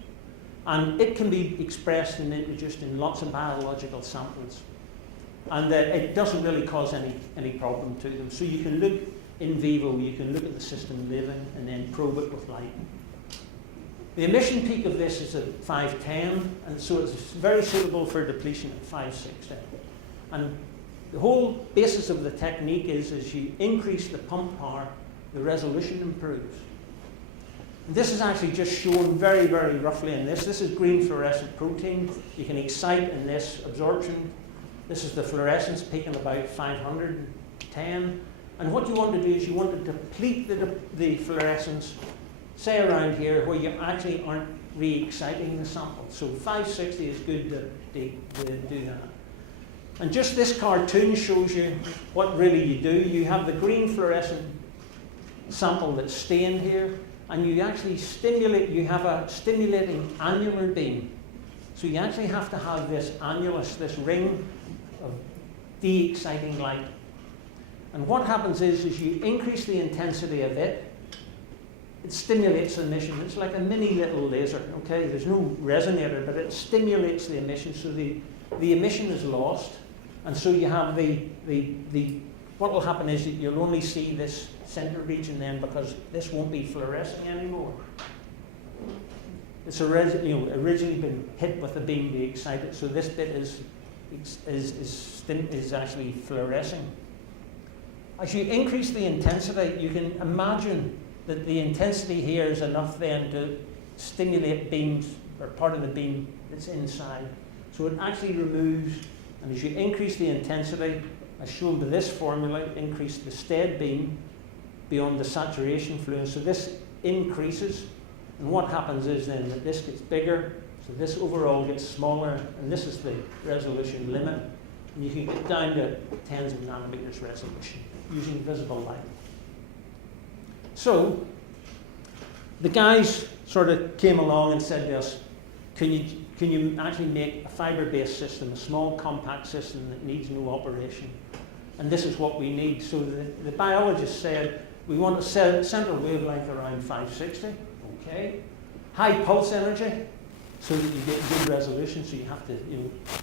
And it can be expressed and introduced in lots of biological samples. And it doesn't really cause any problem to them. So you can look in vivo, you can look at the system living and then probe it with light. The emission peak of this is at 510, and so it's very suitable for depletion at 560. And the whole basis of the technique is as you increase the pump power, the resolution improves. And this is actually just shown very roughly in this. This is green fluorescent protein. You can excite in this absorption. This is the fluorescence peaking about 510. And what you want to do is you want to deplete the fluorescence, say around here, where you actually aren't re-exciting the sample. So 560 is good to do that. And just this cartoon shows you what really you do. You have the green fluorescent sample that's stained here, and you actually you have a stimulating annular beam. So you actually have to have this annulus, this ring of de-exciting light. And what happens is you increase the intensity of it stimulates emission. It's like a mini little laser, okay? There's no resonator, but it stimulates the emission, so the emission is lost. And so you have what will happen is that you'll only see this center region then, because this won't be fluorescing anymore. It's originally been hit with the beam de-excited, so this bit is actually fluorescing. As you increase the intensity, you can imagine that the intensity here is enough then to stimulate beams, or part of the beam that's inside. So it actually removes, and as you increase the intensity, as shown by this formula, increase the STED beam beyond the saturation fluence. So this increases, and what happens is then that this gets bigger, so this overall gets smaller, and this is the resolution limit. And you can get down to tens of nanometers resolution using visible light. So the guys sort of came along and said to us, can you actually make a fiber-based system, a small compact system that needs no operation? And this is what we need. So the biologist said, we want a central wavelength around 560, okay. High pulse energy, so that you get good resolution, so you have to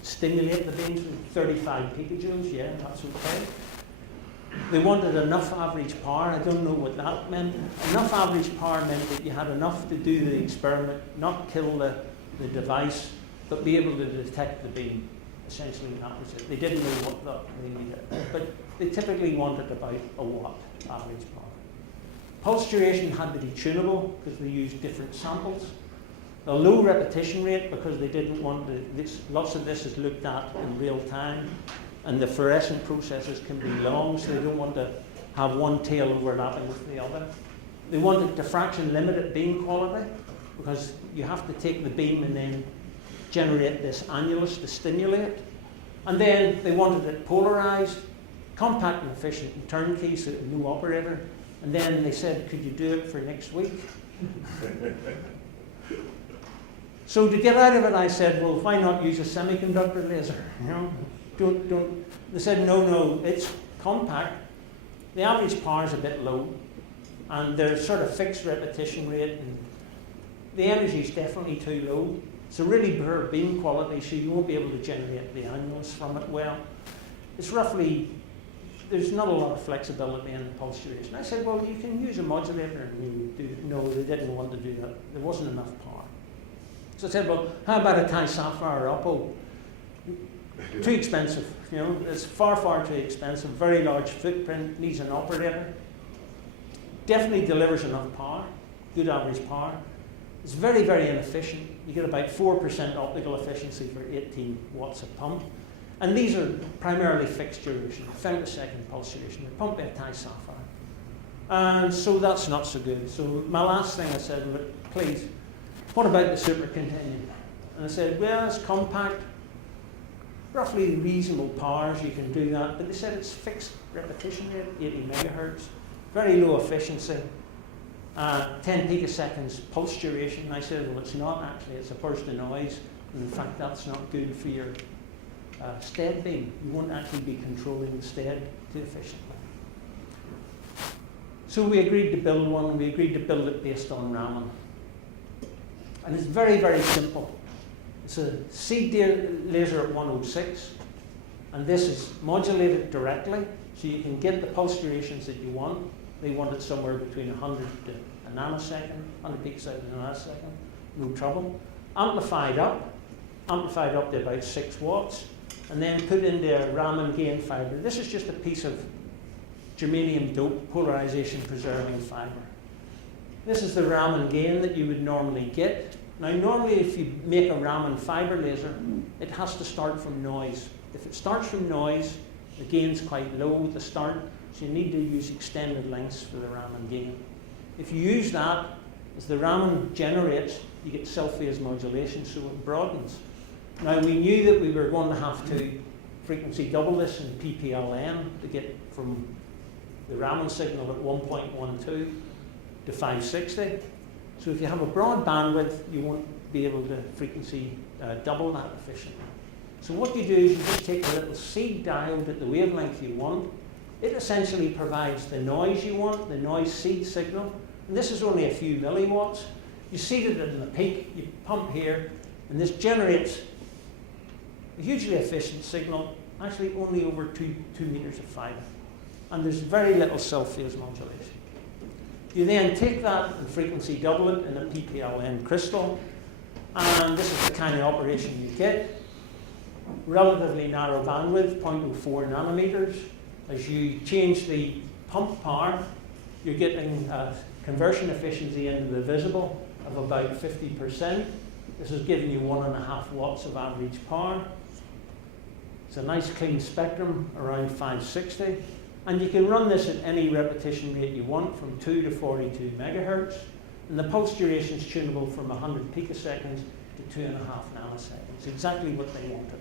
stimulate the beams with 35 picojoules, yeah, that's okay. They wanted enough average power. I don't know what that meant. Enough average power meant that you had enough to do the experiment, not kill the device, but be able to detect the beam. Essentially, that was it. They didn't know what they needed, but they typically wanted about a watt average power. Pulse duration had to be tunable because they used different samples. A low repetition rate because they didn't want lots of this is looked at in real time, and the fluorescent processes can be long, so they don't want to have one tail overlapping with the other. They wanted diffraction limited beam quality because you have to take the beam and then generate this annulus to stimulate. And then they wanted it polarized, compact and efficient and turnkey, so no operator. And then they said, could you do it for next week? So to get out of it, I said, well, why not use a semiconductor laser? Don't. They said, no, it's compact. The average power is a bit low, and there's sort of fixed repetition rate, and the energy is definitely too low. It's a really poor beam quality, so you won't be able to generate the annulus from it well. It's roughly, there's not a lot of flexibility in the pulse duration. I said, well, you can use a modulator, and we would do. No, they didn't want to do that. There wasn't enough power. So I said, well, how about a Ti-Sapphire Oppo? Too expensive, it's far, far too expensive, very large footprint, needs an operator. Definitely delivers enough power, good average power. It's very, very inefficient. You get about 4% optical efficiency for 18 watts a pump. And these are primarily fixed duration, femtosecond pulse duration. They're pumped by a Ti-Sapphire. And so that's not so good. So my last thing I said, but please, what about the supercontinuum? And I said, well, it's compact, roughly reasonable powers, you can do that. But they said it's fixed repetition rate, 80 megahertz, very low efficiency, 10 picoseconds pulse duration. And I said, well, it's not actually, it's a burst of noise. And in fact, that's not good for your stead beam. You won't actually be controlling the stead too efficiently. So we agreed to build one. We agreed to build it based on Raman. And it's very, very simple. It's a seed laser at 106, and this is modulated directly, so you can get the pulse durations that you want. They want it somewhere between 100 to a nanosecond, 100 picoseconds to a nanosecond, no trouble. Amplified up to about 6 watts, and then put into a Raman gain fiber. This is just a piece of germanium dope polarization preserving fiber. This is the Raman gain that you would normally get. Now, normally if you make a Raman fiber laser, it has to start from noise. If it starts from noise, the gain's quite low at the start, so you need to use extended lengths for the Raman gain. If you use that, as the Raman generates, you get self-phase modulation, so it broadens. Now, we knew that we were going to have to frequency double this in PPLN to get from the Raman signal at 1.12 to 560. So if you have a broad bandwidth, you won't be able to frequency double that efficiently. So what you do is you just take a little seed diode at the wavelength you want. It essentially provides the noise you want, the noise seed signal. And this is only a few milliwatts. You seed it in the peak, you pump here, and this generates a hugely efficient signal, actually only over 2 meters of fiber. And there's very little self-phase modulation. You then take that and frequency double it in a PPLN crystal, and this is the kind of operation you get. Relatively narrow bandwidth, 0.04 nanometers. As you change the pump power, you're getting conversion efficiency into the visible of about 50%. This is giving you 1.5 watts of average power. It's a nice clean spectrum, around 560. And you can run this at any repetition rate you want, from 2 to 42 megahertz. And the pulse duration is tunable from 100 picoseconds to 2.5 nanoseconds, exactly what they wanted.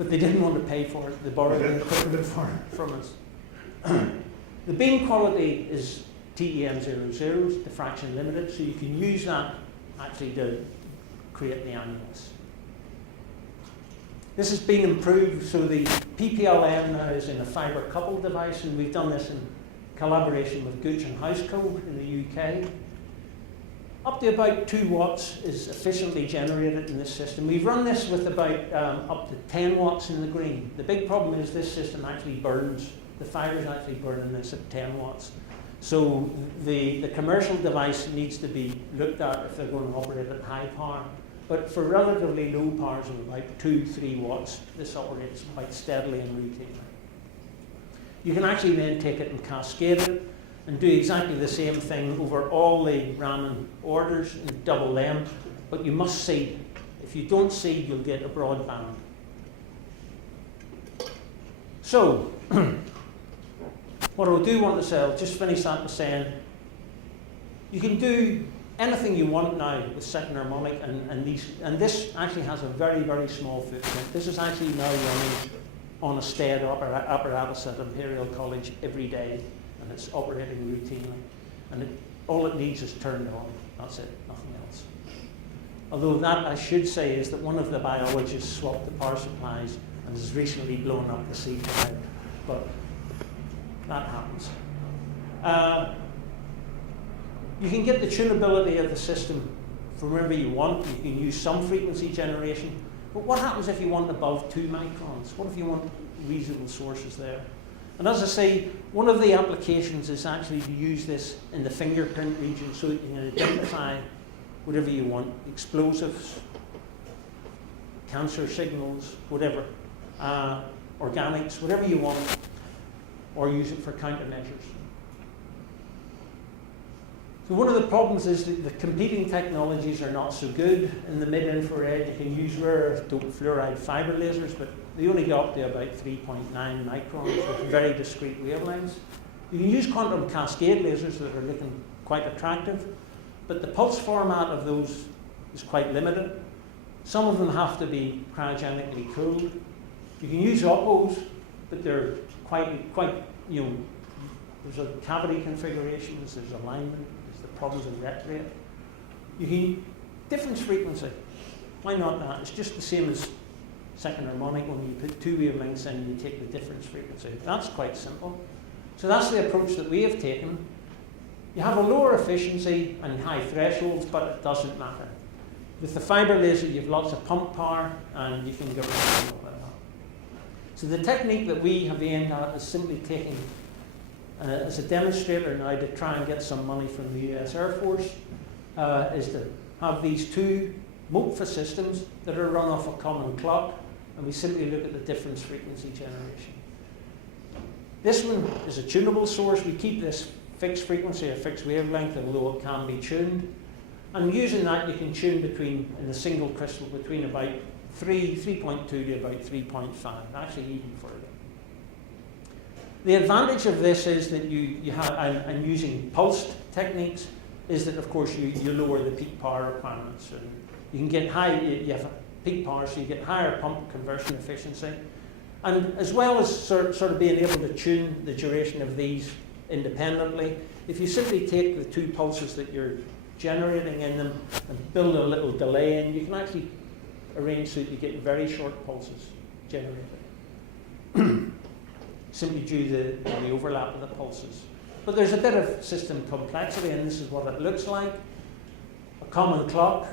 but they didn't want to pay for it. They borrowed the equipment from us. The beam quality is TEM00, diffraction limited, so you can use that actually to create the annulus. This has been improved, so the PPLM now is in a fibre coupled device, and we've done this in collaboration with Gooch and Houseco in the UK. Up to about 2 watts is efficiently generated in this system. We've run this with about up to 10 watts in the green. The big problem is this system actually burns. The fibres actually burn in this at 10 watts. So the commercial device needs to be looked at if they're going to operate at high power. But for relatively low powers of about 2-3 watts, this operates quite steadily and routinely. You can actually then take it and cascade it and do exactly the same thing over all the Raman orders and double them, but you must seed. If you don't seed, you'll get a broadband. So, what I do want to say, I'll just finish that by saying, you can do anything you want now with second harmonic, and this actually has a very, very small footprint. This is actually now running on a staid apparatus at Imperial College every day, and it's operating routinely. And all it needs is turned on. That's it, nothing else. Although that, I should say, is that one of the biologists swapped the power supplies and has recently blown up the C-drive, but that happens. You can get the tunability of the system from wherever you want. You can use some frequency generation. But what happens if you want above 2 microns? What if you want reasonable sources there? And as I say, one of the applications is actually to use this in the fingerprint region so that you can identify whatever you want, explosives, cancer signals, whatever, organics, whatever you want, or use it for countermeasures. So one of the problems is that the competing technologies are not so good. In the mid-infrared, you can use rare earth doped fluoride fiber lasers, but they only go up to about 3.9 microns with very discrete wavelengths. You can use quantum cascade lasers that are looking quite attractive, but the pulse format of those is quite limited. Some of them have to be cryogenically cooled. You can use oppos, but they're quite, there's a cavity configurations, there's alignment, there's the problems in ret rate. You can difference frequency. Why not that? It's just the same as second harmonic. When you put 2 wavelengths in, you take the difference frequency. That's quite simple. So that's the approach that we have taken. You have a lower efficiency and high thresholds, but it doesn't matter. With the fiber laser, you have lots of pump power, and you can get rid of all that. So the technique that we have aimed at is simply taking, as a demonstrator now to try and get some money from the US Air Force, is to have these 2 MOPFA systems that are run off a common clock, and we simply look at the difference frequency generation. This one is a tunable source. We keep this fixed frequency, a fixed wavelength, although it can be tuned. And using that, you can tune between, in a single crystal, between about 3.2 to about 3.5, actually even further. The advantage of this is that you have, and using pulsed techniques, is that of course you lower the peak power requirements. And you can get high, you have peak power, so you get higher pump conversion efficiency. And as well as sort of being able to tune the duration of these independently, if you simply take the 2 pulses that you're generating in them and build a little delay in, you can actually arrange so that you get very short pulses generated. Simply due to the overlap of the pulses. But there's a bit of system complexity, and this is what it looks like. A common clock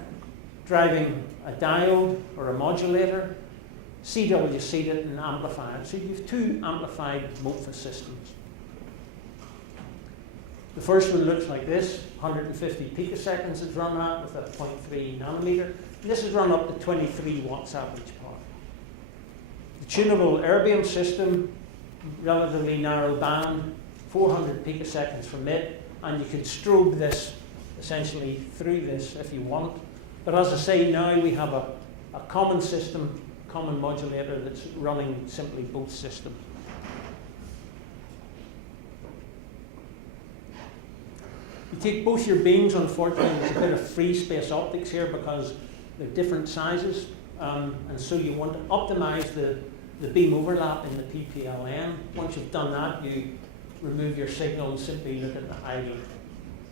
driving a diode or a modulator, CW seeded and amplified. So you have 2 amplified MOPFA systems. The first one looks like this, 150 picoseconds is run at with a 0.3 nanometer. And this is run up to 23 watts average power. The tunable erbium system, relatively narrow band, 400 picoseconds from it, and you can strobe this essentially through this if you want. But as I say, now we have a common system, common modulator that's running simply both systems. You take both your beams, unfortunately, there's a bit of free space optics here because they're different sizes, and so you want to optimize the beam overlap in the PPLN. Once you've done that, you remove your signal and simply look at the idler.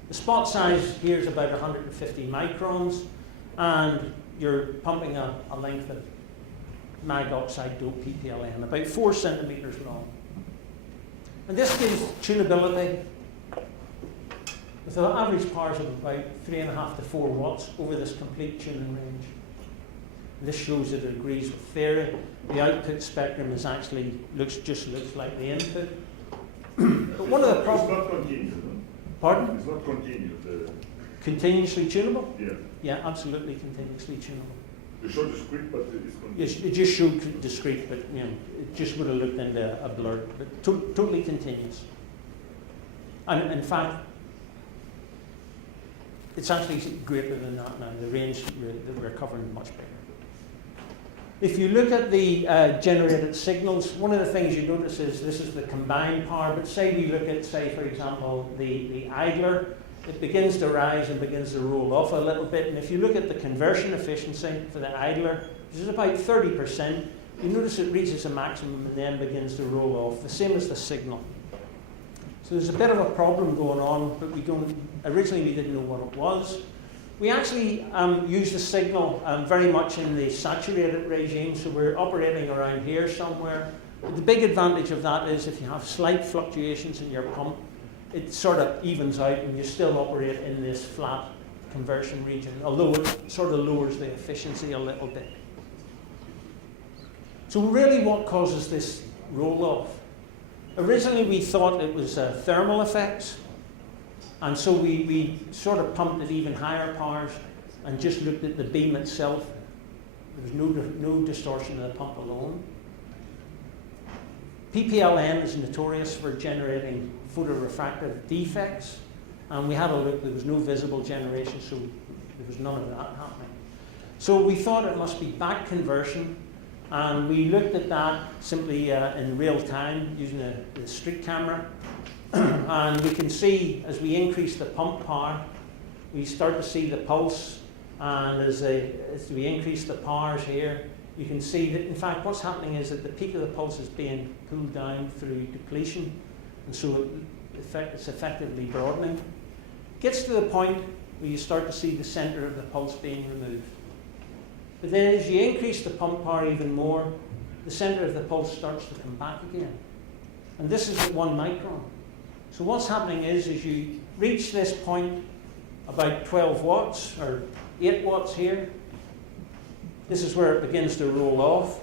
The spot size here is about 150 microns, and you're pumping a length of mag oxide doped PPLN, about 4 centimeters long. And this gives tunability with an average powers of about 3.5 to 4 watts over this complete tuning range. This shows that it agrees with theory. The output spectrum is actually looks like the input. But one of the problems. It's not continuous. No? Pardon? It's not continuous. Continuously tunable? Yeah. Yeah, absolutely continuously tunable. You showed discrete, but it's continuous. Yes, it just showed discrete, but it just would have looked into a blur. But totally continuous. And in fact, it's actually greater than that now. The range that we're covering is much bigger. If you look at the generated signals, one of the things you notice is this is the combined power. But say we look at, say, for example, the idler, it begins to rise and begins to roll off a little bit. And if you look at the conversion efficiency for the idler, which is about 30%, you notice it reaches a maximum and then begins to roll off, the same as the signal. So there's a bit of a problem going on, but originally we didn't know what it was. We actually use the signal very much in the saturated regime, so we're operating around here somewhere. But the big advantage of that is if you have slight fluctuations in your pump, it sort of evens out and you still operate in this flat conversion region, although it sort of lowers the efficiency a little bit. So really what causes this roll-off? Originally we thought it was thermal effects, and so we sort of pumped at even higher powers and just looked at the beam itself. There was no distortion of the pump alone. PPLN is notorious for generating photorefractive defects, and we had a look, there was no visible generation, so there was none of that happening. So we thought it must be back conversion, and we looked at that simply in real time using the street camera. And we can see as we increase the pump power, we start to see the pulse, and as we increase the powers here, you can see that in fact what's happening is that the peak of the pulse is being pulled down through depletion, and so it's effectively broadening. Gets to the point where you start to see the center of the pulse being removed. But then as you increase the pump power even more, the center of the pulse starts to come back again. And this is at 1 micron. So what's happening is as you reach this point, about 12 watts, or 8 watts here, this is where it begins to roll off.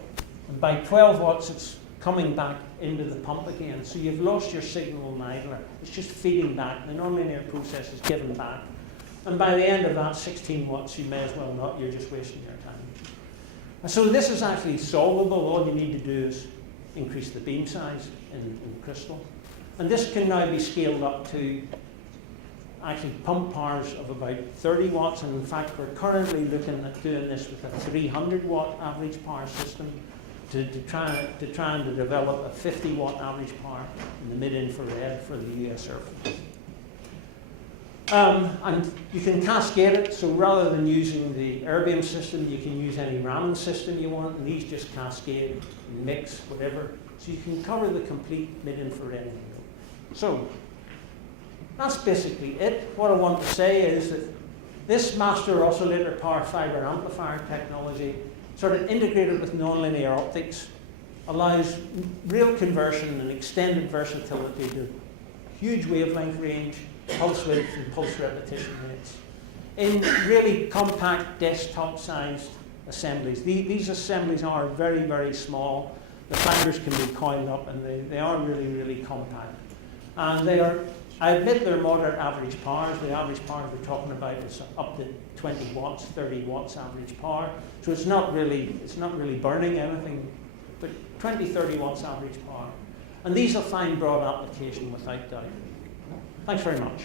And by 12 watts, it's coming back into the pump again. So you've lost your signal in idler. It's just feeding back. The nonlinear process is giving back. And by the end of that 16 watts, you may as well not. You're just wasting your time. And so this is actually solvable. All you need to do is increase the beam size in crystal. And this can now be scaled up to actually pump powers of about 30 watts. And in fact, we're currently looking at doing this with a 300 watt average power system to try and develop a 50 watt average power in the mid-infrared for the US Air Force. And you can cascade it, so rather than using the airbeam system, you can use any ramming system you want, and these just cascade, mix, whatever. So you can cover the complete mid-infrared window. So that's basically it. What I want to say is that this master oscillator power fiber amplifier technology, sort of integrated with nonlinear optics, allows real conversion and extended versatility to huge wavelength range, pulse width and pulse repetition rates in really compact desktop-sized assemblies. These assemblies are very, very small. The fibers can be coiled up, and they are really, really compact. And they are, I admit, they're moderate average powers. The average power we're talking about is up to 20 watts, 30 watts average power. So it's not really burning anything, but 20, 30 watts average power. And these will find broad application without doubt. Thanks very much.